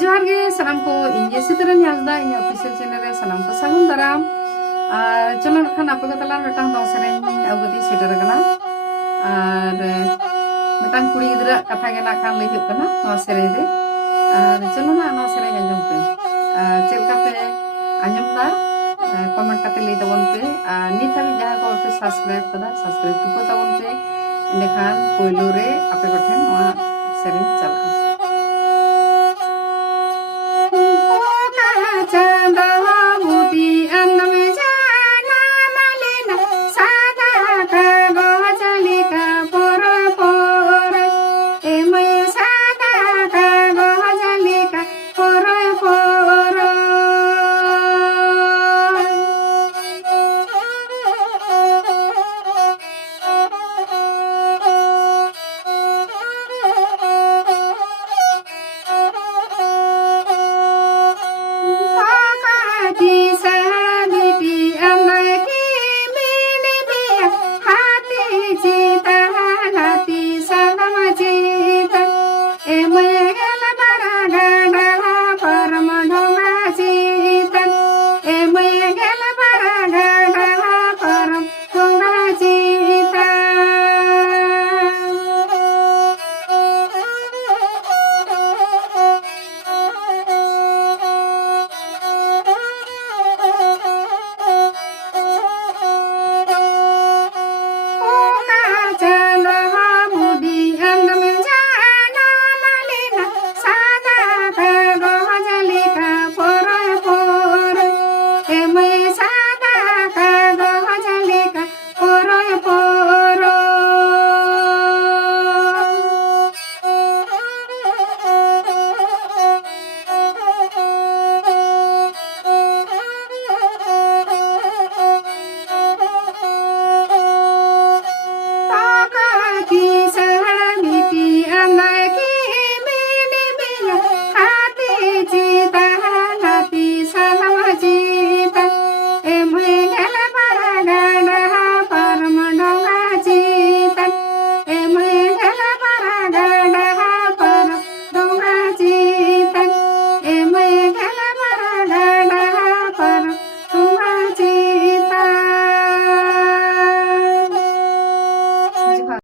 जोहार गे सलाम को इंजे सितरन याजदा इन ऑफिशियल चैनल रे सलाम को सागुन दाराम चलो नखान आप को तलार मेटांग दो सेरेन अवगति सेटर कना और मेटांग कुड़ी गिदरा कथा गे ना खान लई हुयुग कना नवा सेरे दे और चलो ना नवा सेरे अंजम पे चेलका पे अंजम दा कमेंट करते लई तबन पे नित हाबि जहां को पे सब्सक्राइब कदा सब्सक्राइब को तबन पे इने खान पोइलो रे आपे कोठेन नवा सेरे चला